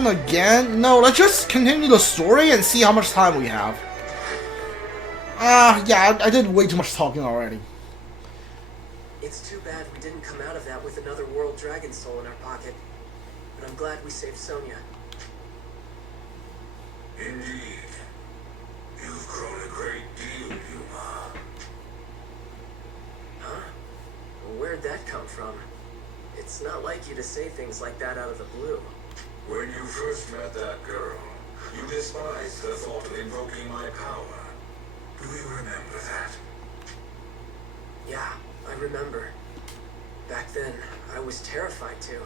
run again? No, let's just continue the story and see how much time we have. Yeah, I did way too much talking already. It's too bad we didn't come out of that with another World Dragon Soul in our pocket. But I'm glad we saved Sonya. Indeed. You've grown a great deal, Yuma. Huh? Where'd that come from? It's not like you to say things like that out of the blue. When you first met that girl, you despised the thought of invoking my power. Do you remember that? Yeah, I remember. Back then, I was terrified too.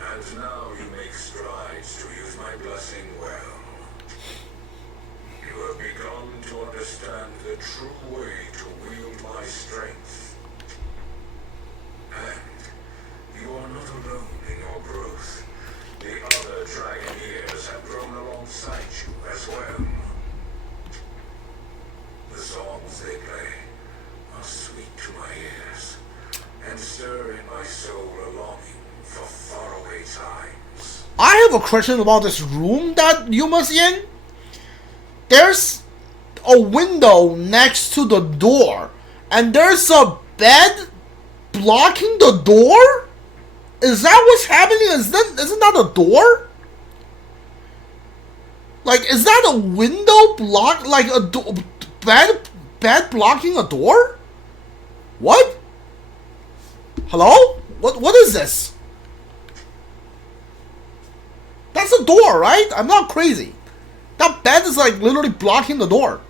And now you make strides to use my blessing well. You have begun to understand the true way to wield my strength. And you are not alone in your growth. The other Dragoneers have grown alongside you as well. The songs they play are sweet to my ears, and stir in my soul a longing for faraway times. I have a question about this room that Yuma's in. There's a window next to the door, and there's a bed blocking the door? Is that what's happening? Isn't that a door? Like, is that a window block? Like a bed blocking a door? What? Hello? What is this? That's a door, right? I'm not crazy. That bed is like literally blocking the door.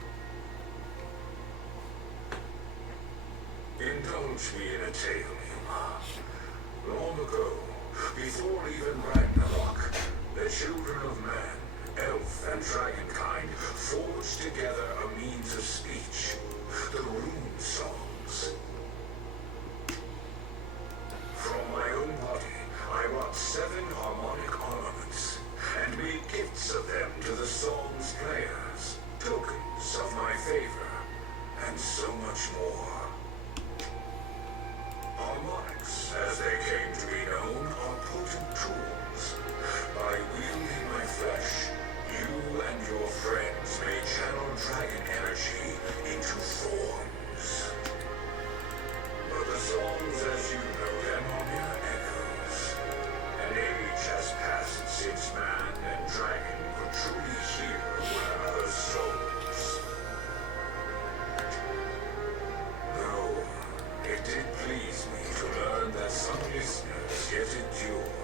Indulge me in a tale, Yuma. Long ago, before even Ragnarok, the children of man, elf and dragonkind, forged together a means of speech, the rune songs. From my own body, I wrought 7 harmonic ornaments, and made gifts of them to the song's players, tokens of my favor, and so much more. Harmonics, as they came to be known, are potent tools. By wielding my flesh, you and your friends may channel dragon energy into forms. But the songs as you know them are mere echoes. An age has passed since man and dragon could truly hear one another's souls. Though it did please me to learn that some listeners yet endure.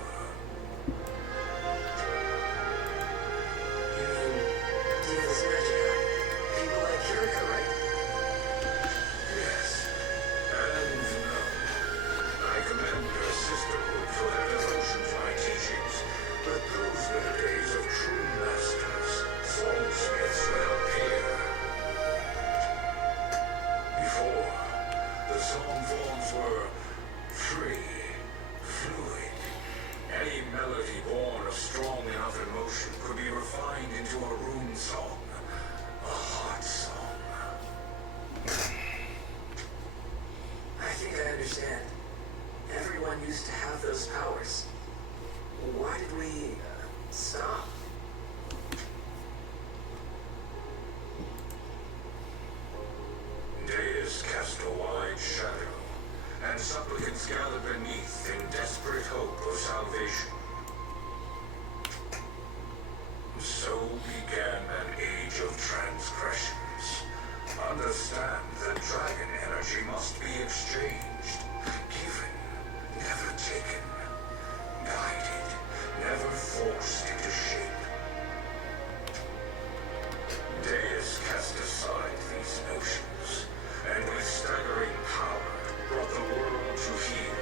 You mean Divas Magica? People like Kirika, right? Yes, and no. I commend your sisterhood for their devotion to my teachings, but those were the days of true masters, songsmiths without peer. Before, the song forms were free, fluid. Any melody born of strong enough emotion could be refined into a rune song, a heart song. I think I understand. Everyone used to have those powers. Why did we stop? Days cast a wide shadow, and supplicants gathered beneath in desperate hope of salvation. So began an age of transgressions. Understand that dragon energy must be exchanged, given, never taken, guided, never forced into shape. Deus cast aside these notions, and with staggering power brought the world to heel.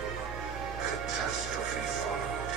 Catastrophe followed.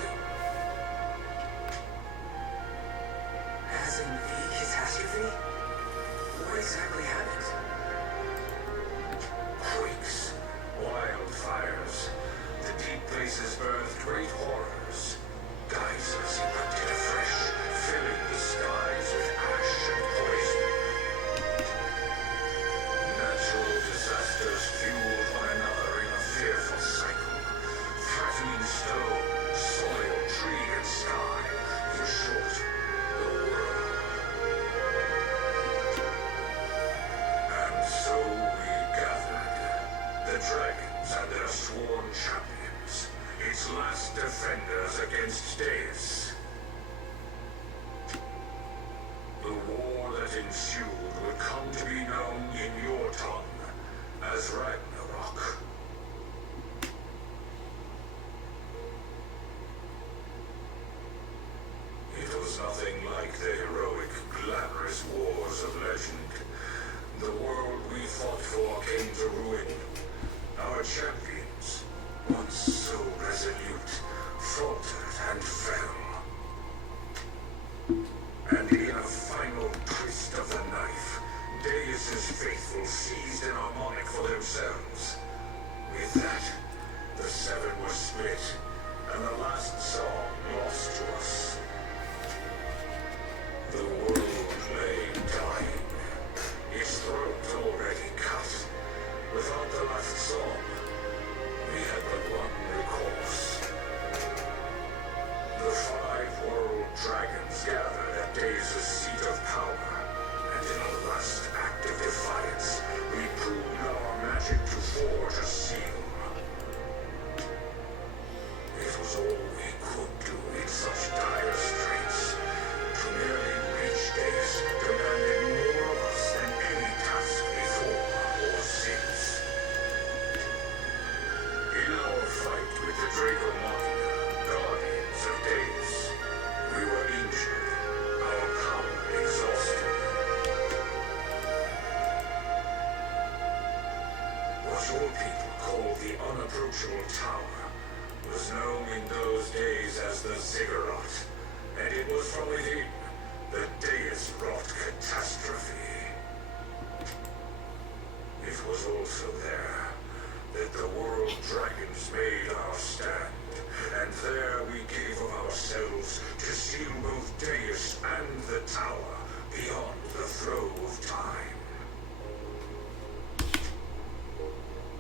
ensued would come to be known in your tongue as Ragnarok. It was nothing like the heroic, glamorous wars of legend. The world we fought for came to ruin. Our champions, once so resolute, faltered and fell. And in a final twist of the knife, Deus's faithful seized an harmonic for themselves. With that, the seven were split, and the last song lost to us. The world lay dying, its throat already cut. Without the last song, we had but one recourse. The five world dragons gathered at Deus's seat of power, and in a last act of defiance, we pooled our magic to forge a seal. It was all we could do in such dire straits. To merely reach Deus demanded more of us than any task before or since. In our fight with the Draco Machina, guardians of Deus, we were injured, our power exhausted. What your people call the unapproachable tower was known in those days as the Ziggurat, and it was from within that Deus brought catastrophe. It was also there that the world dragons made our stand, and there we gave of ourselves to seal both Deus and the tower beyond the throe of time.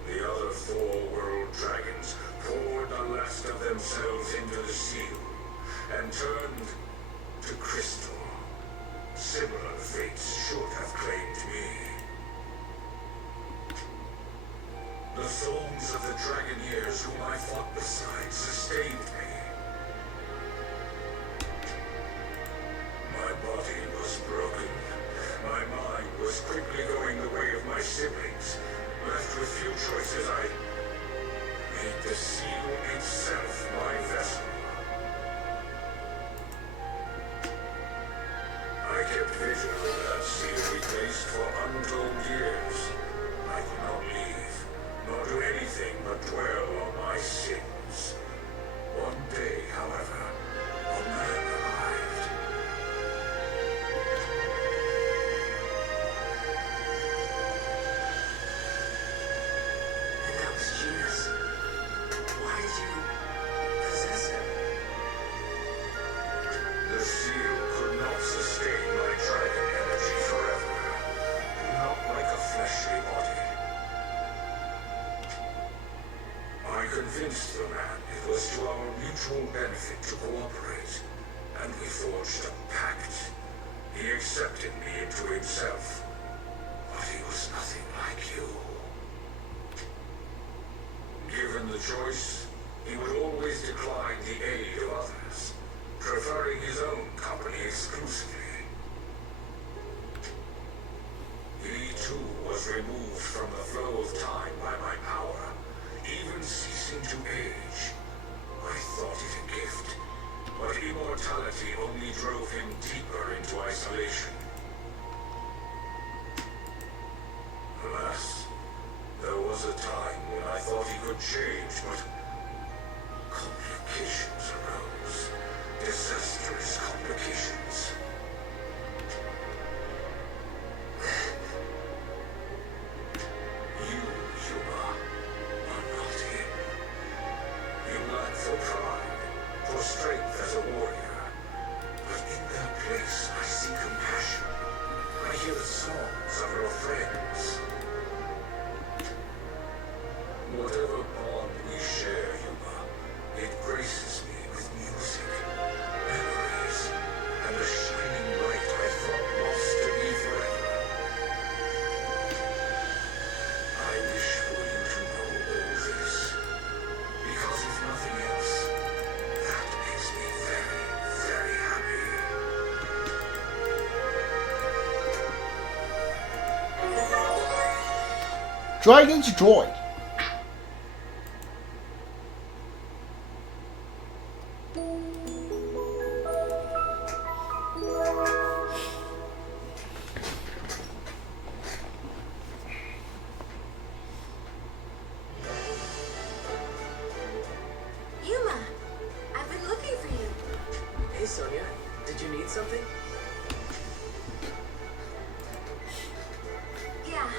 The other four world dragons poured the last of themselves into the seal, and turned to crystal. Similar fates should have claimed me. The souls of the Dragoneers whom I fought beside sustained me. My body was broken. My mind was quickly going the way of my siblings. Left with few choices, I made the seal itself my vessel. I kept vigil over that seal we placed for untold years. I could not leave, nor do anything but dwell on my sins. One day, however, a man arrived. And that was Jesus. Why did you possess him? The seal could not sustain my dragon energy forever, not like a fleshly body. I convinced the man it was to our mutual benefit to cooperate, and we forged a pact. He accepted me into himself, but he was nothing like you. Given the choice, he would always decline the aid of others, preferring his own company exclusively. He too was removed from the flow of time by my power, even ceasing to age. I thought it a gift, but immortality only drove him deeper into isolation. Alas, there was a time when I thought he could change, but complications arose. Disastrous complications. You, Yuma, are not him. You lack for pride, for strength as a warrior. But in their place, I see compassion. I hear the songs of your friends. Whatever bond we share, Yuma, it graces me with music, and Dragon's Joy. Yuma, I've been looking for you. Hey, Sonia. Did you need something? Yeah,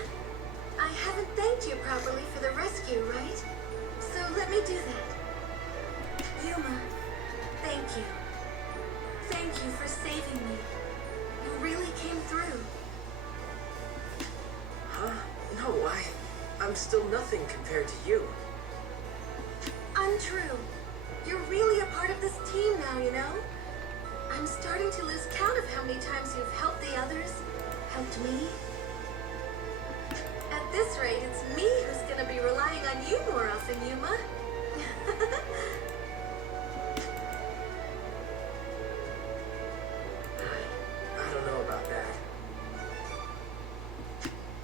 I haven't thanked you properly for the rescue, right? So let me do that. Yuma, thank you. Thank you for saving me. You really came through. Huh? No, I'm still nothing compared to you. Untrue. You're really a part of this team now, you know? I'm starting to lose count of how many times you've helped the others, helped me. At this rate, it's me who's gonna be relying on you more often, Yuma. I don't know about that.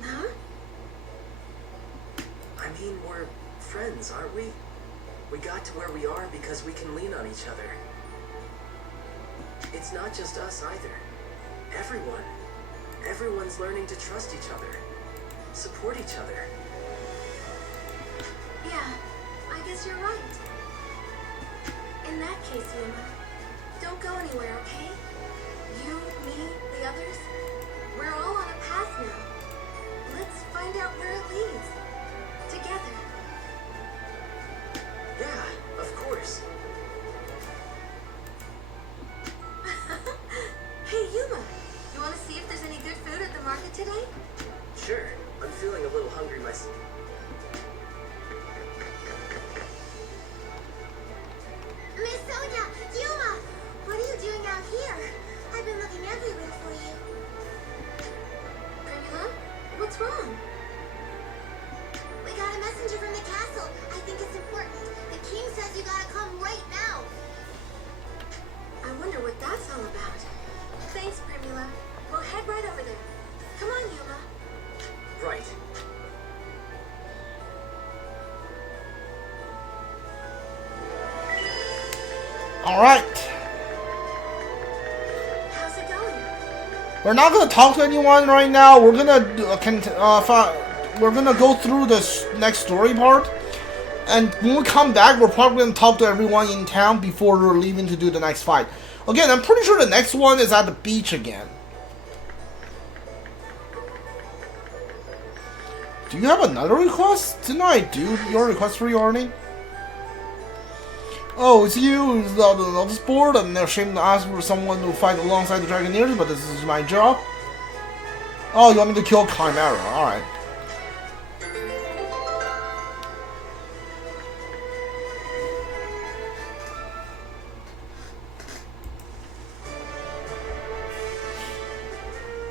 Huh? I mean, we're friends, aren't we? We got to where we are because we can lean on each other. It's not just us either. Everyone. Everyone's learning to trust each other. Support each other. Yeah, I guess you're right. In that case, Yuma, don't go anywhere, okay? You, me, the others, we're all on a path now. Let's find out where it leads. Together. Yeah, of course. Hey, Yuma, you want to see if there's any good food at the market today? Sure. I'm feeling a little hungry myself. Miss Sonia! Yuma! What are you doing out here? I've been looking everywhere for you. Primula? What's wrong? We got a messenger from the castle. I think it's important. The king says you gotta come right now. I wonder what that's all about. Thanks, Primula. We'll head right over there. Come on, Yuma. Right. All right. How's it going? We're not gonna talk to anyone right now. We're gonna we're gonna go through this next story part, and when we come back, we're probably gonna talk to everyone in town before we're leaving to do the next fight. Again, I'm pretty sure the next one is at the beach again. Do you have another request? Didn't I do your request for you already? Oh, it's you, it's the sport. I'm not ashamed to ask for someone to fight alongside the Dragoneers, but this is my job. Oh, you want me to kill Chimera? Alright.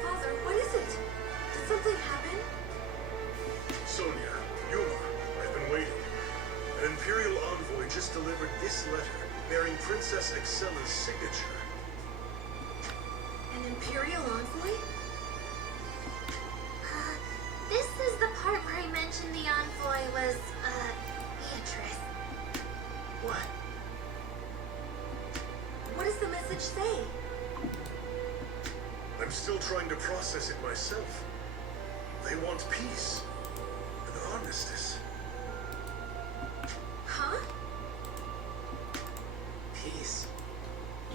Father, what is it? Did something happen? Sonia, Yuma, I've been waiting. An Imperial envoy just delivered this letter bearing Princess Excella's signature. An Imperial envoy? This is the part where he mentioned the envoy was, Beatrice. What? What does the message say? I'm still trying to process it myself. They want peace. An armistice. Huh? Peace?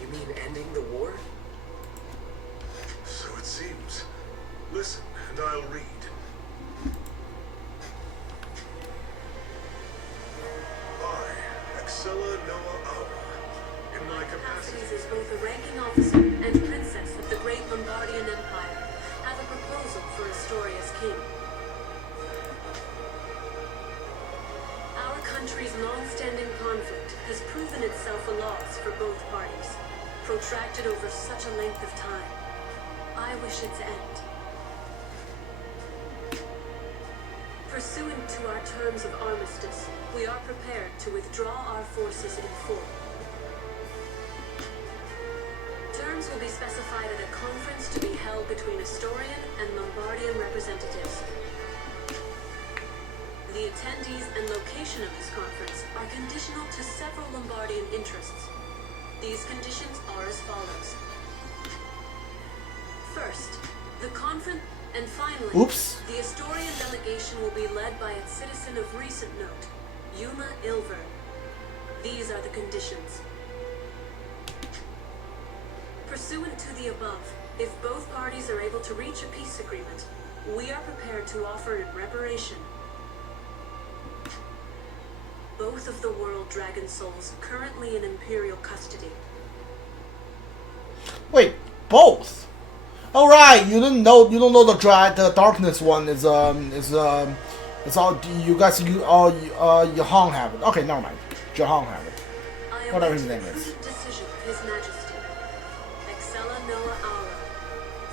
You mean ending the war? So it seems. Listen, and I'll read. I, Excella Noah Awa, in my capacity Capacities as both a ranking officer and princess of the great Lombardian Empire, have a proposal for Astoria's king. Our country's long-standing conflict has proven itself a loss for both parties, protracted over such a length of time. I wish its end. Pursuant to our terms of armistice, we are prepared to withdraw our forces in full. Terms will be specified at a conference to be held between Astorian and Lombardian representatives. The attendees and location of this conference are conditional to several Lombardian interests. These conditions are as follows. First, the conference, and finally, Oops. the Astorian delegation will be led by its citizen of recent note, Yuma Ilver. These are the conditions. Pursuant to the above, if both parties are able to reach a peace agreement, we are prepared to offer in reparation both of the world dragon souls currently in Imperial custody. Wait, both? All right, you don't know the darkness one is all you guys Jahong have it. Okay, never mind. Jahong have it. I Whatever await his name the is. prudent decision of His Majesty. Excella Noah Aura,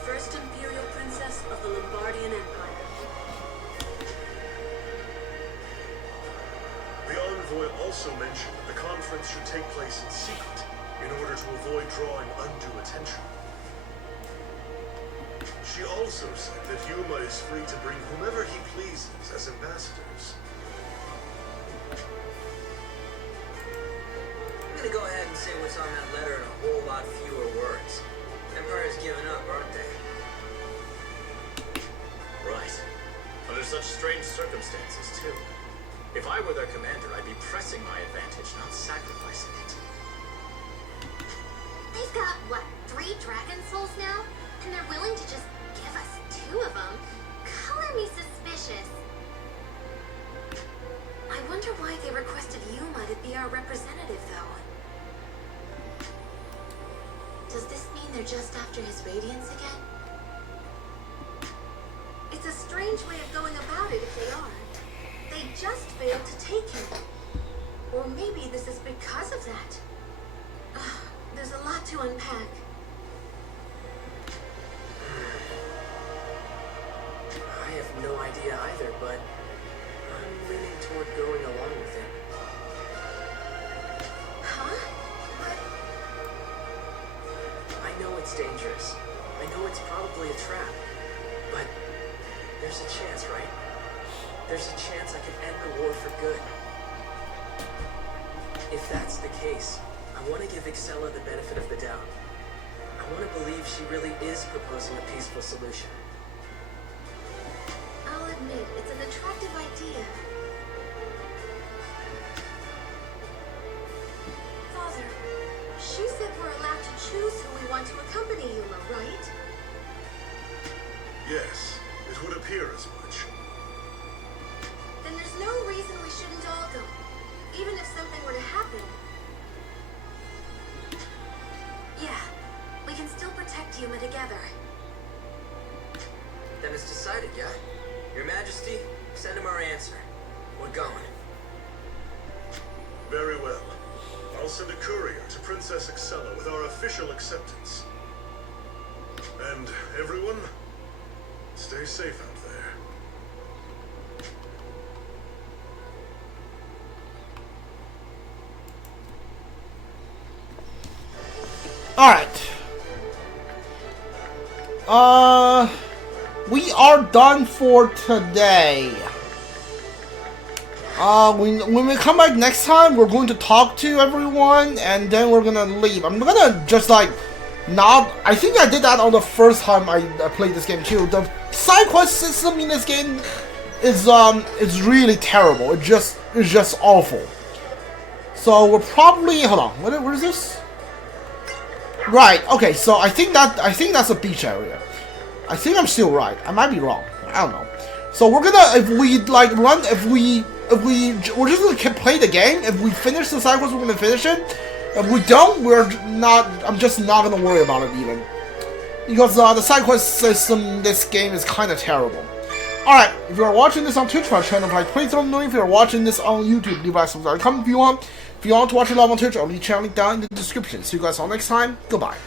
First Imperial Princess of the Lombardian Empire. The envoy also mentioned that the conference should take place in secret in order to avoid drawing undue attention. She also said that Yuma is free to bring whomever he pleases as ambassadors. I'm gonna go ahead and say what's on that letter in a whole lot fewer words. Empire's given up, aren't they? Right. Under such strange circumstances, too. If I were their commander, I'd be pressing my advantage, not sacrificing it. They've got, what, 3 dragon souls now? And they're willing to just give us 2 of them? Color me suspicious. I wonder why they requested Yuma to be our representative, though. Does this mean they're just after his radiance again? It's a strange way of going about it if they are. They just failed to take him. Or maybe this is because of that. There's a lot to unpack. I have no idea either, but I'm leaning toward going along with him. Huh? But I know it's dangerous. I know it's probably a trap. But there's a chance, right? There's a chance I could end the war for good. If that's the case, I want to give Excella the benefit of the doubt. I want to believe she really is proposing a peaceful solution. I'll admit, it's an attractive idea. Father, she said we're allowed to choose who we want to accompany Yuma, right? Yes, it would appear as much. Then there's no reason we shouldn't all go, even if something were to happen. Yeah, we can still protect Yuma together. Then it's decided, yeah? Your Majesty, send him our answer. We're going. Very well. I'll send a courier to Princess Excella with our official acceptance. And everyone, stay safe out there. Alright. We are done for today. When we come back next time, we're going to talk to everyone, and then we're gonna leave. I'm gonna just like not. I think I did that on the first time I played this game too. The side quest system in this game is really terrible. It's just awful. So we're probably hold on. What is this? Right. Okay. So I think that's a beach area. I think I'm still right. I might be wrong. I don't know. So we're gonna we're just gonna play the game. If we finish the side quest, we're gonna finish it. If we don't, we're not. I'm just not gonna worry about it even, because the side quest system in this game is kind of terrible. Alright, if you are watching this on Twitch, my channel, like, please don't know if you are watching this on YouTube. Leave a subscribe comment if you want. If you want to watch it live on Twitch, I'll leave channel link down in the description. See you guys all next time. Goodbye.